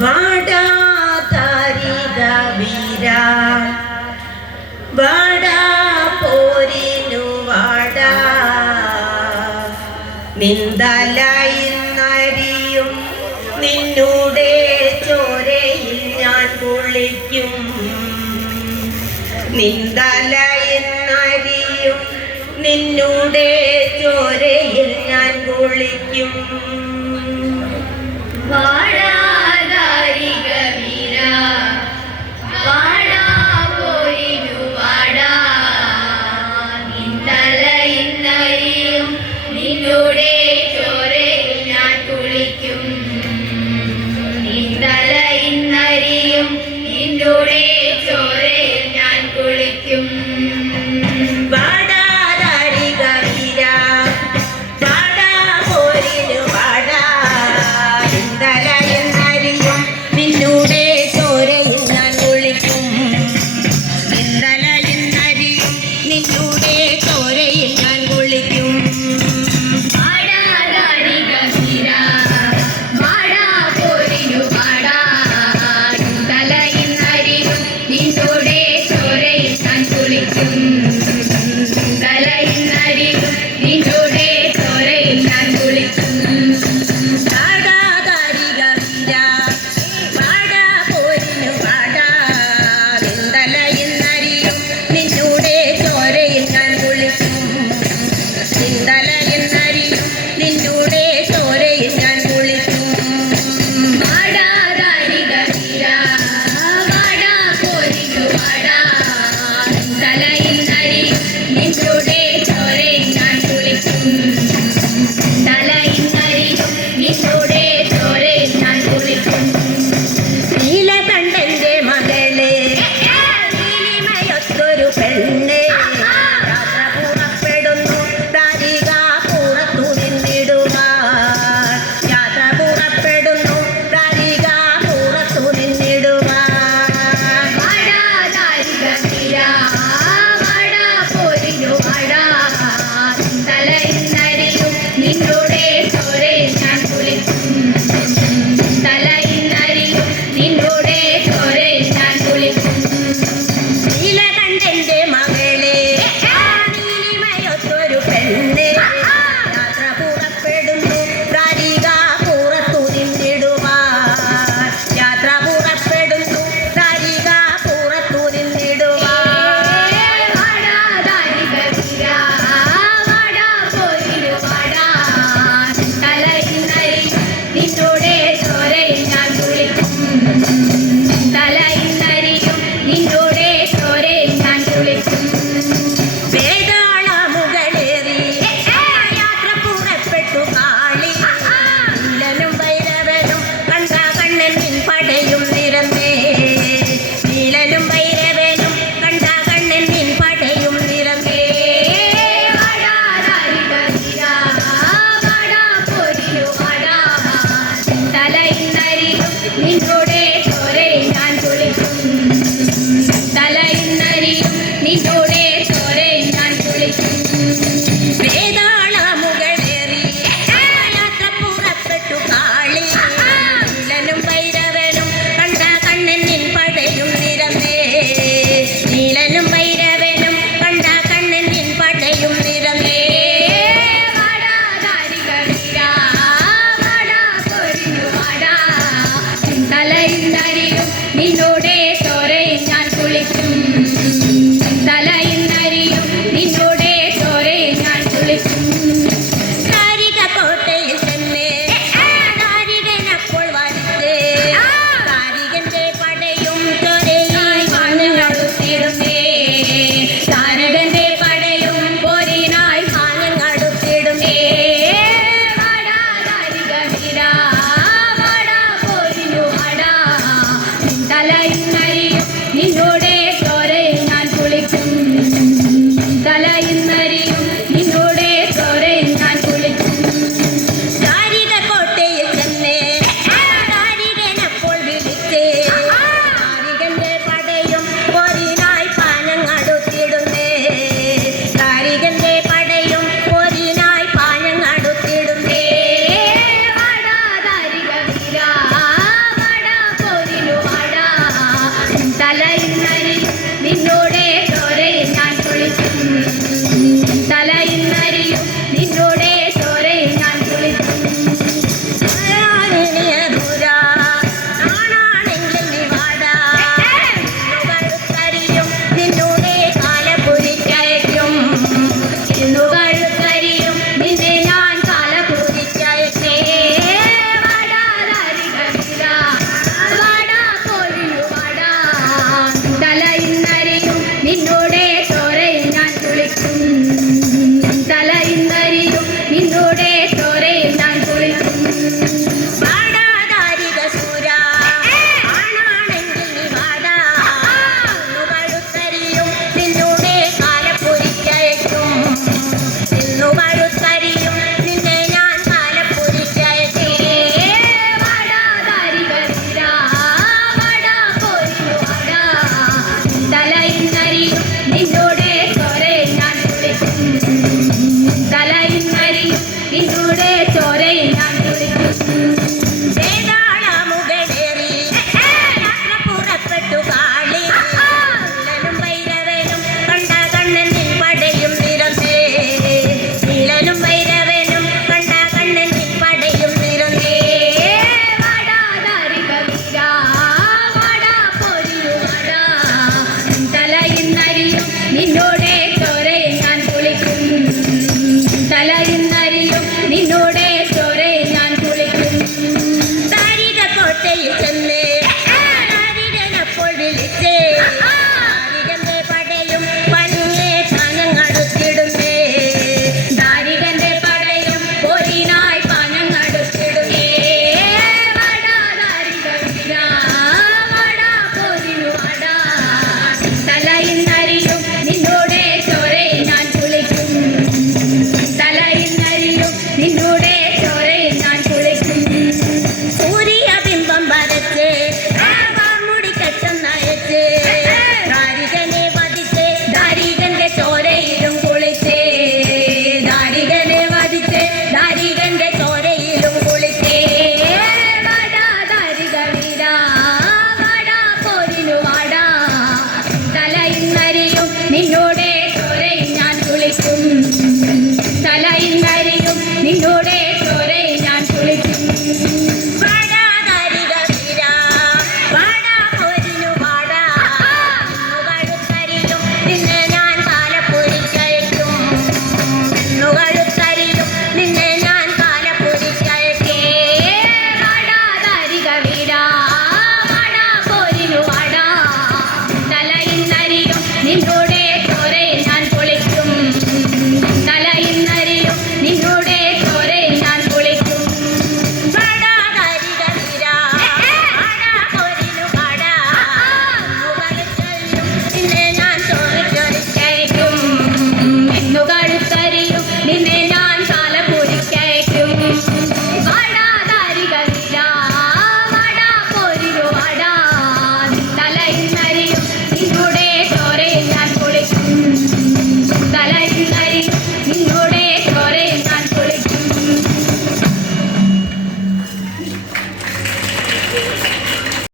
വാടാ താരിക വീര വാടാ പോരിനു വാടാ നിന്തലയിന്നരിയും നിന്നൂടെ ചോരയിൽ ഞാൻ കുളിക്കും നിന്തലയിന്നരിയും നിന്നൂടെ ചോരയിൽ ഞാൻ കുളിക്കും വാടാ താരിക വീര വാടാ പോരിനു വാടാ നിന്തലയിന്നരിയും നിന്നൂടെ ചോരയിൽ ഞാൻ കുളിക്കും നിന്തലയിന്നരിയും നിന്നൂടെ ചോരയിൽ ഞാൻ കുളിക്കും വാടാ താരിക വീര വാടാ പോരിനു വാടാ നിന്തലയിന്നരിയും നിന്നൂടെ ചോരയിൽ ഞാൻ കുളിക്കും നിന്തലയിന്നരിയും നിന്നൂടെ ചോരയിൽ ഞാൻ കുളിക്കും വാടാ താരിക വീര വാടാ പോരിനു വാടാ നിന്തലയിന്നരിയും നിന്നൂടെ ചോരയിൽ ഞാൻ കുളിക്കും നിന്തലയിന്നരിയും നിന്നൂടെ ചോരയിൽ ഞാൻ കുളിക്കും വാടാ താരിക വീര വാടാ പോരിനു വാടാ നിന്തലയിന്നരിയും നിന്നൂടെ ചോരയിൽ ഞാൻ കുളിക്കും നിന്തലയിന്നരിയും നിന്നൂടെ ചോരയിൽ ഞാൻ കുളിക്കും വാടാ താരിക വീര വാടാ പോരിനു വാടാ നിന്തലയിന്നരിയും നിന്നൂടെ ചോരയിൽ ഞാൻ കുളിക്കും നിന്തലയിന്നരിയും നിന്നൂടെ ചോരയിൽ ഞാൻ കുളിക്കും നീലകണ്ഠന്റെ മകളെ നീലിമയൊത്തൊരു പെണ്ണെ യാത്ര പുറപ്പെടുന്നു താരിക പുറത്തു നിന്നിടുവാൻ യാത്ര പുറപ്പെടുന്നു താരിക പുറത്തു നിന്നിടുവാൻ വാടാ താരിക വീര വാടാ പോരിനു വാടാ നിന്തലയിന്നരിയും നിന്നൂടെ ചോരയിൽ ഞാൻ കുളിക്കും നിന്തലയിന്നരിയും നിന്നൂടെ ചോരയിൽ ഞാൻ കുളിക്കും നീലകണ്ഠന്റെ മകളെ നീലിമയൊത്തൊരു പെണ്ണെ യാത്ര പുറപ്പെടുന്നു താരിക പുറത്തു നിന്നിടുവാൻ യാത്ര പുറപ്പെടുന്നു താരിക പുറത്തു നിന്നിടുവാൻ വാടാ താരിക വീര വാടാ പോരിനു വാടാ നിന്തലയിന്നരിയും നിന്നൂടെ ചോരയിൽ ഞാൻ കുളിക്കും നിന്തലയിന്നരിയും നിന്നൂടെ ചോരയിൽ ഞാൻ കുളിക്കും വേതാളമുകളേറി യാത്ര പുറപ്പെട്ടു കാളി നീലനും ഭൈരവനും കണ്ട കണ്ണൻ നിൻ പടയും നിരന്നേ നീലനും ഭൈരവനും കണ്ട കണ്ണൻ നിൻ പടയും നിരന്നേ വാടാ താരിക വീര വാടാ പോരിനു വാടാ നിന്തലയിന്നരിയും നിന്നൂടെ ചോരയിൽ ഞാൻ കുളിക്കും നിന്തലയിന്നരിയും നിന്നൂടെ ചോരയിൽ ഞാൻ കുളിക്കും വേതാളമുകളേറി യാത്ര പുറപ്പെട്ടു കാളി നീലനും ഭൈരവനും കണ്ട കണ്ണൻ നിൻ പടയും നിരന്നേ നീലനും ഭൈരവനും കണ്ട കണ്ണൻ നിൻ പടയും നിരന്നേ വാടാ താരിക വീര വാടാ പോരിനു വാടാ നിന്തലയിന്നരിയും നിന്നൂടെ ചോരയിൽ ഞാൻ കുളിക്കും നിന്തലയിന്നരിയും നിന്നൂടെ ചോരയിൽ ഞാൻ കുളിക്കും താരിക കോട്ടയിൽ തന്നെ താരികനപ്പോൾ വരുത്തേ താരികന്റെ പടയും ചോരയായി മാനങ്ങടുത്തിടുന്നേ താരികന്റെ പടയും പോരിനായി മാനങ്ങടുത്തിടുന്നേ വാടാ താരിക വീര